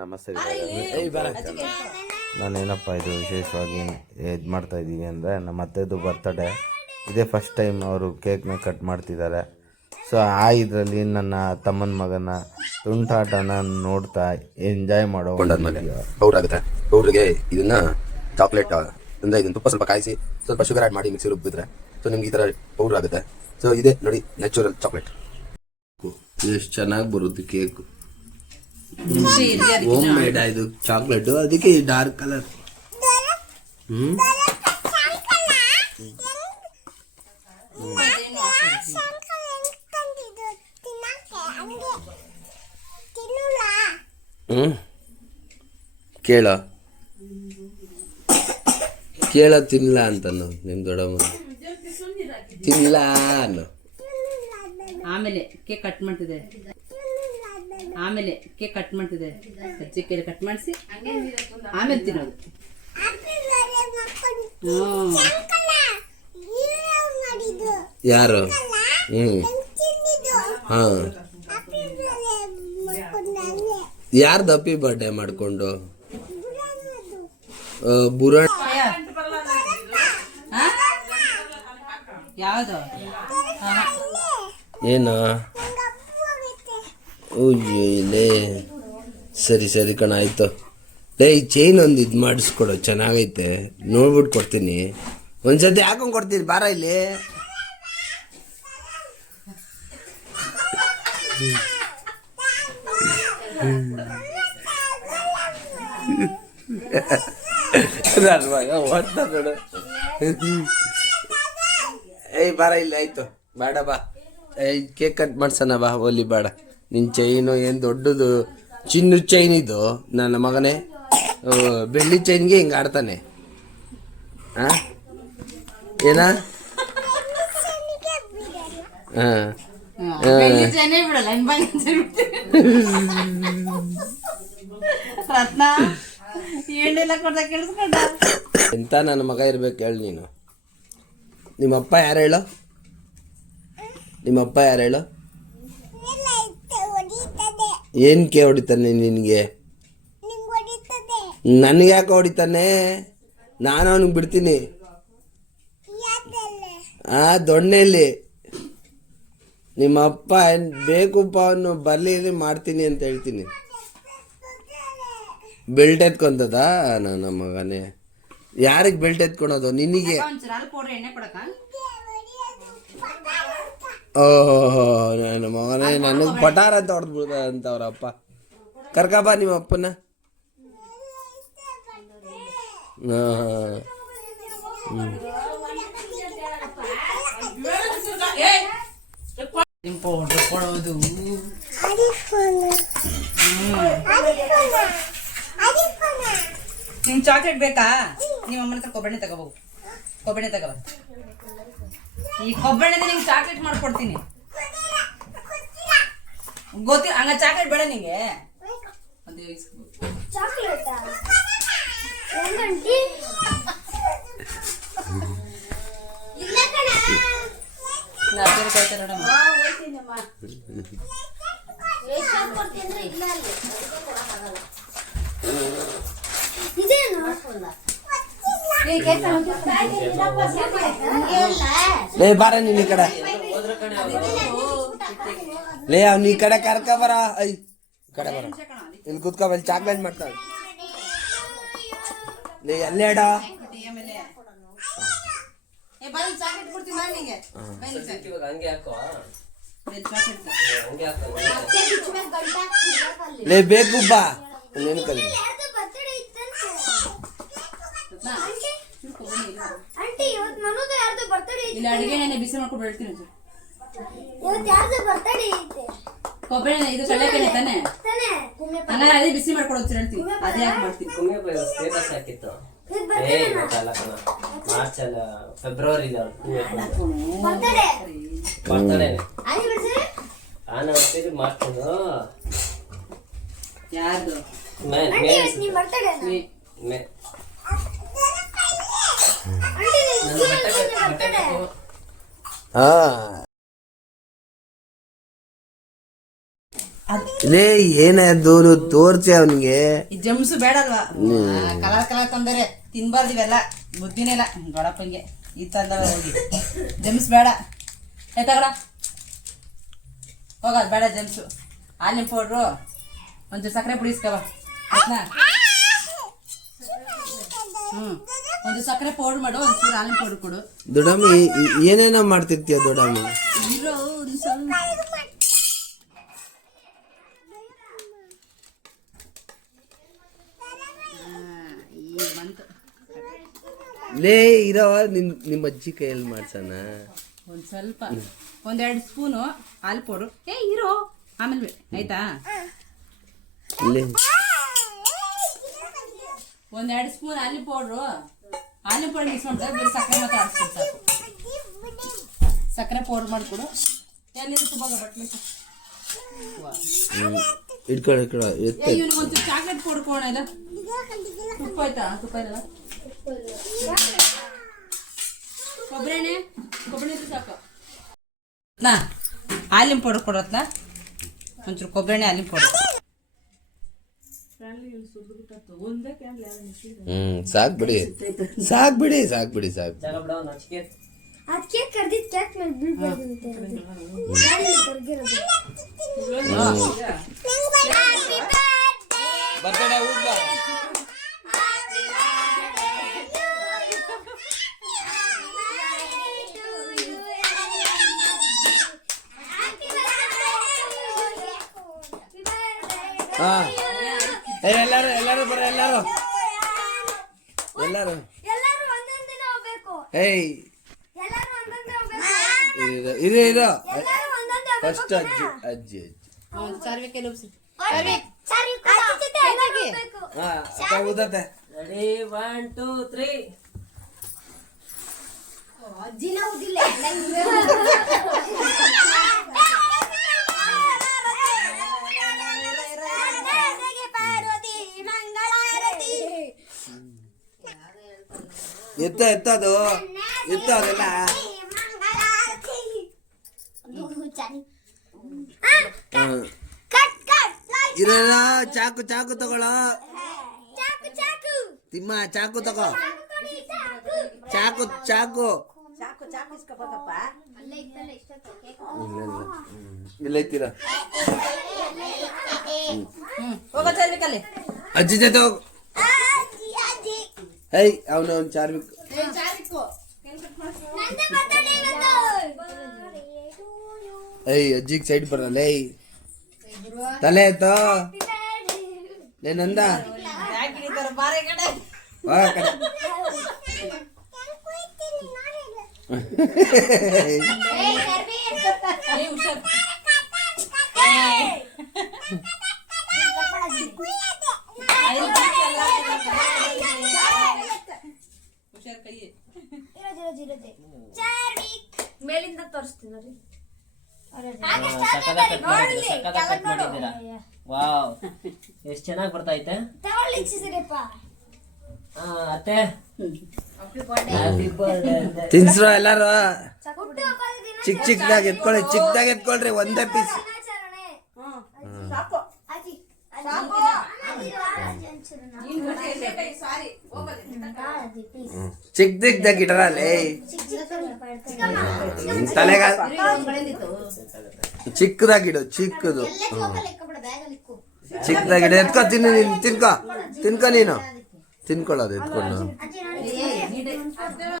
ನಮಸ್ತೆ. ನಾನೇನಪ್ಪ ಇದು ವಿಶೇಷವಾಗಿ ಇದು ಮಾಡ್ತಾಯಿದ್ದೀವಿ ಅಂದರೆ ನಮ್ಮ ಅತ್ತೆದು ಬರ್ತಡೇ. ಇದೇ ಫಸ್ಟ್ ಟೈಮ್ ಅವರು ಕೇಕ್ನ ಕಟ್ ಮಾಡ್ತಿದ್ದಾರೆ. ಸೊ ಆ ಇದರಲ್ಲಿ ನನ್ನ ತಮ್ಮನ ಮಗನ ತುಂಟಾಟನ ನೋಡ್ತಾ ಎಂಜಾಯ್ ಮಾಡೋ ಪೌಡ್ರ್ ಆಗುತ್ತೆ. ಪೌಡ್ರಿಗೆ ಇದನ್ನ ಚಾಕ್ಲೇಟ್ ಅಂದರೆ ಇದನ್ನು ತುಪ್ಪ ಸ್ವಲ್ಪ ಕಾಯಿಸಿ ಸ್ವಲ್ಪ ಶುಗರ್ ಆ್ಯಡ್ ಮಾಡಿ ಮಿಕ್ಸಿ ರುಬ್ಬಿದ್ರೆ ಸೊ ನಿಮ್ಗೆ ಈ ಥರ ಪೌಡ್ರ್ ಆಗುತ್ತೆ. ಸೊ ಇದೆ ನೋಡಿ ನ್ಯಾಚುರಲ್ ಚಾಕ್ಲೇಟ್. ಎಷ್ಟು ಚೆನ್ನಾಗಿ ಬರುತ್ತೆ ಕೇಕು. ಹೋಮ್ ಮೇಡ್ ಇದು ಚಾಕ್ಲೇಟು, ಅದಕ್ಕೆ ಡಾರ್ಕ್ ಕಲರ್. ಕೇಳ ತಿನ್ಲ ಅಂತನು ನಿಮ್ ದೊಡ್ಡಮ್ಮ ತಿನ್ಲ ಅನ್ನು. ಆಮೇಲೆ ಕೇಕ್ ಕಟ್ ಮಾಡ್ತಿದೆ, ಕಚ್ಚಿ ಕೇಳಿ ಕಟ್ ಮಾಡಿಸಿ ಆಮೇಲೆ ತಿನ್ನೋದು. ಯಾರು? ಹಾ, ಯಾರ್ದು ಹ್ಯಾಪಿ ಬರ್ಡೇ ಮಾಡ್ಕೊಂಡು ಬುರಾಣ ಯಾವ್ದು ಏನು? ಇಲ್ಲೇ ಸರಿ ಸರಿ ಕಣ, ಆಯ್ತು. ಲೇ ಈ ಚೈನ್ ಒಂದು ಇದು ಮಾಡಿಸ್ಕೊಡು, ಚೆನ್ನಾಗೈತೆ, ನೋಡ್ಬಿಟ್ಟು ಕೊಡ್ತೀನಿ. ಒಂದ್ಸತಿ ಹಾಕೊಂಡ್ ಕೊಡ್ತೀನಿ, ಬಾರ ಇಲ್ಲಿ. ಏಯ್ ಬಾರ ಇಲ್ಲಿ, ಆಯ್ತು ಬೇಡ ಬಾ. ಏಯ್ ಕೇಕ್ ಕಟ್ ಮಾಡ್ಸೋಣ ಬಾ. ಒಲಿ ಬೇಡ, ನಿನ್ನ ಚೈನು ಏನು ದೊಡ್ಡದು ಚಿನ್ನದ ಚೈನ್ ಇದು. ನನ್ನ ಮಗನೇ ಬೆಳ್ಳಿ ಚೈನ್ಗೆ ಹಿಂಗೆ ಆಡ್ತಾನೆ. ಹಾಂ ಏನ? ಹಾಂ ಎಂತ ನನ್ನ ಮಗ ಇರ್ಬೇಕು ಹೇಳಿ ನೀನು. ನಿಮ್ಮಪ್ಪ ಯಾರು ಹೇಳು? ನಿಮ್ಮಪ್ಪ ಯಾರು ಹೇಳು? ಏನಕ್ಕೆ ಹೊಡಿತಾನೆ ನಿನಗೆ? ನನಗೆ ಯಾಕೆ ಹೊಡಿತಾನೆ? ನಾನು ಅವನಿಗೆ ಬಿಡ್ತೀನಿ. ದೊಣ್ಣೆಯಲ್ಲಿ ನಿಮ್ಮಪ್ಪ ಬೇಕುಪ್ಪ ಅವನು ಬರ್ಲಿ ಮಾಡ್ತೀನಿ ಅಂತ ಹೇಳ್ತೀನಿ. ಬೆಲ್ಟ್ ಎತ್ಕೊಂತದ ನನ್ನ ಮಗನೇ? ಯಾರಿಗೆ ಬೆಲ್ಟ್ ಎತ್ಕೊಳೋದು? ನಿನಗೆ. ಓಹೋ ನನ್ನ ಮಗನೇ, ನನಗೆ ಪಟಾರ ಅಂತ ಹೊಡೆದು ಬಿಡ್ದ ಅಂತ ಅವ್ರಪ್ಪ. ಕರ್ಕಬಾ ನಿಮ್ಮ ಅಪ್ಪನ. ನಿಮ್ಗೆ ಚಾಕ್ಲೇಟ್ ಬೇಕಾ? ನಿಮ್ಮ ಅಮ್ಮನ ಹತ್ರ ಕೊಬ್ಬರಿ ತಗೋಬಹುದು. ಕೊಬ್ಬರಿ ತಗೋ, ಈ ಕೊಬ್ಬರಿನಿಂದ ನಿಂಗೆ ಚಾಕ್ಲೇಟ್ ಮಾಡ್ಕೊಡ್ತೀನಿ. ಗೊತ್ತಿ ಹಂಗ ಚಾಕ್ಲೇಟ್ ಬೇಡ ನಿಂಗೆ? ಲೇ ಬಾರ ನೀನ್ ಈ ಕಡೆ. ಲೇ ಅವ್ನ ಈ ಕಡೆ ಕರ್ಕ ಬರ. ಐ ಕಡೆ ಬರ, ಇಲ್ಲಿ ಕುತ್ಕೊಬಲ್ಲಿ ಚಾಕ್ಲೇಟ್ ಮಾಡ್ತಾಳೆ. ಲೇ ಅಲ್ಲೇಡ. ಲೇ ಬೇಕು ಬಾ. ಏನು ಕಲಿ ಇಲ್ಲ ಅಡಿಗೆ ನಾನು ಬಿಸಿ ಮಾಡ್ಕೊಂಡು ಹೇಳ್ತೀನಿ. ಕೊಬ್ಬರಿ ಇದು ಕಡಲೆಕಾಯಿ ತಾನೆ, ಹಂಗಾರೆ ಅದೇ ಬಿಸಿ ಮಾಡ್ಕೊಂಡು ಹೋಗ್ತೀನಿ ಹೇಳ್ತೀನಿ. ಅದೇ ಯಾಕೆ ಮಾಡ್ತೀನಿ. ಮಾರ್ಚ್ ಅಲ್ಲ ಫೆಬ್ರವರಿ ಯಾರ್ದು? ಹಾ ಲೇ ಏನದು ತೋರ್ಸಿ ಅವನಿಗೆ. ಈ ಜಮ್ಸು ಬೇಡಲ್ವಾ? ಕಲರ್ ಕಲರ್ ತಂದರೆ ತಿನ್ಬಾರ್ದು ಇವೆಲ್ಲ. ಬುದ್ಧಿನೇ ಇಲ್ಲ ದೊಡ್ಡಪ್ಪಂಗೆ. ಈ ತಂದವ ಹೋಗಿ ಜಮ್ಸ್ ಬೇಡ. ತಗಡ ಹೋಗೋದು ಬೇಡ ಜಮ್ಸು. ಹಾಲಿನ ಪೌಡ್ರು ಒಂಚೂರು ಸಕ್ಕರೆ ಪುಡಿ ಇಸ್ಕವ. ಒಂದು ಸಕ್ಕರೆ ಪೌಡ್ರ್ ಮಾಡು, ಒಂಚೂರು ಹಾಲಿನ ಪೌಡ್ರ್ ಕೊಡು. ದೊಡ್ಡಮ್ಮ ಏನೇನೋ ಮಾಡ್ತಿರ್ತೀಯ ದೊಡ್ಡಮ್ಮ. ಇರೋ ಒಂದು ಸ್ವಲ್ಪ ಲೇ ಇರೋ ನಿಮ್ಮ ಅಜ್ಜಿ ಕೈಯಲ್ಲಿ ಮಾಡ್ಸಣ. ಒಂದು ಸ್ವಲ್ಪ ಒಂದೆರಡು ಸ್ಪೂನು ಹಾಲು ಪೌಡ್ರು. ಇರೋ ಆಮೇಲೆ ಆಯ್ತಾ? ಒಂದೆರಡು ಸ್ಪೂನ್ ಹಾಲಿನ ಪೌಡ್ರು. ಹಾಲಿನ ಪೌಡ್ರ್ ಮಿಕ್ಸ್ ಮಾಡ್ತಾರೆ. ಬೇರೆ ಸಕ್ಕರೆ ಮಾತ್ರ ಆಡಿಸ್ಕೊಂಡು ಸಾಕು. ಸಕ್ಕರೆ ಪೌಡ್ರ್ ಮಾಡಿಕೊಡು. ಎಲ್ಲಿಂದ ತುಂಬ ಬಟ್ಲಿ ಇಟ್ಕೊಳ್ಳ ಇವನಿಗೊಂಚೂರು ಚಾಕ್ಲೇಟ್ ಪೌಡ್ರ್ ಕೊಡೋಣ. ಇಲ್ಲ ತುಪ್ಪ ಆಯ್ತಾ? ತುಪ್ಪ ಇಲ್ಲ, ಕೊಬ್ಬರಿ ಎಣ್ಣೆ ಸಾಕು. ನಾ ಹಾಲಿನ ಪೌಡ್ರ್ ಕೊಡತ್ನಾ? ಒಂಚೂರು ಕೊಬ್ಬರಿ ಎಣ್ಣೆ ಹಾಲಿನ ಪೌಡ್ರ್. ಸಾಕ್ ಬಿಡಿ ಸಾಕ್ ಬಿಡಿ ಸಾಕ್ ಬಿಡಿ ಸಾಕ್. ಅದಕ್ಕೆ ಕರ್ದಿದ್ ಕ್ಯಾಕ್ ಮೇಲೆ ಬೀಳ್ಬಾರ್ದಂತೆ. ಬರ್ತಡೇ ಊಟ. ಹಾ ಎಲ್ಲಾರು ಎಲ್ಲಾರು ಬರ್ರಿ ಎಲ್ಲಾರು ಎಲ್ಲಾರು ಎಲ್ಲರೂ ಒಂದೊಂದ್ ದಿನ ಹೋಗ್ಬೇಕು. ಏಯ್ ಎಲ್ಲರೂ ಒಂದೊಂದ್ ದಿನ ಹೋಗ್ಬೇಕು. ಇರೋ ಇರೋ ಎಲ್ಲರೂ ಒಂದೊಂದ್ ದಿನ ಫಸ್ಟ್ ಅಜ್ಜಿ ಅಜ್ಜಿ ಅಜ್ಜಿ ಚಾರ್ವಿ ಕೈ ಲೋಪ್ಸಿ. ಸರಿ ಅಜ್ಜಿ ಜೊತೆ ಎಲ್ಲರೂ ಹೋಗ್ಬೇಕು. ಹಾ ಅಕ್ಕ ಊದತ್ತೆ. ರೆಡಿ 1 2 3. ಅಜ್ಜಿನ ಉದಿಲ್ಲ. ಎತ್ತದು ಎತ್ತ ಅದೆಲ್ಲ. ಇರೋ ಚಾಕು ಚಾಕು ತಗೊಳ್ಳೋ. ತಿಮ್ಮ ಚಾಕು ತಗೋ. ಚಾಕು ಚಾಕು ಇಲ್ಲ ಐತೀರ. ಹೋಗೋ ಚಾರ್ವಿ ಕಲ್ಲಿ. ಅಜ್ಜಿ ಜೊತೆ ಹೋಗು. ಏಯ್ ಅವನು ಅವ್ನು ಚಾರ್ವಿ. ಏಯ್ ಅಜ್ಜಿಗೆ ಸೈಡ್ ಬರಲ್ಲ. ಏಯ್ ತಲೆ ಎತ್ತೋ ಲೇ ನಂದ. ಬಾರೆ ಕಡೆ ಬಾ ಕಡೆ. ಹುಷಾರ್. ಹುಷಾರ್ ಕೈ. ಮೇಲಿಂದ ತೋರಿಸ್ತೀನಿ ನೋಡಿ. ಸಕ್ಕದಾಗಿ ಕಟ್ ಮಾಡಿದ್ದೀರಾ. ವಾವ್ ಎಷ್ಟು ಚೆನ್ನಾಗಿ ಬರ್ತೈತೆ. ಅತ್ತೆ ಹ್ಯಾಪಿ ಬರ್ತ್ಡೇ. ತಿನ್ಸ್ರೋ ಎಲ್ಲಾರು. ಚಿಕ್ಕ ಚಿಕ್ಕದಾಗಿ ಎತ್ಕೊಳ್ಳಿ. ಚಿಕ್ಕದಾಗಿ ಎತ್ಕೊಳ್ರಿ. ಒಂದೇ ಪೀಸ್. ಚಿಕ್ಕ ಚಿಕ್ಕದಾಗಿ ಇಡರಲ್ಲಿ. ತಲೆಗ ಚಿಕ್ಕದಾಗಿಡು. ಚಿಕ್ಕದು ಚಿಕ್ಕದಾಗಿಡು. ಎತ್ಕೊ ತಿನ್ನು. ನೀನು ತಿನ್ಕೊ ತಿನ್ಕೊ. ನೀನು ತಿನ್ಕೊಳ್ಳೋದು ಎತ್ಕೊಂಡು.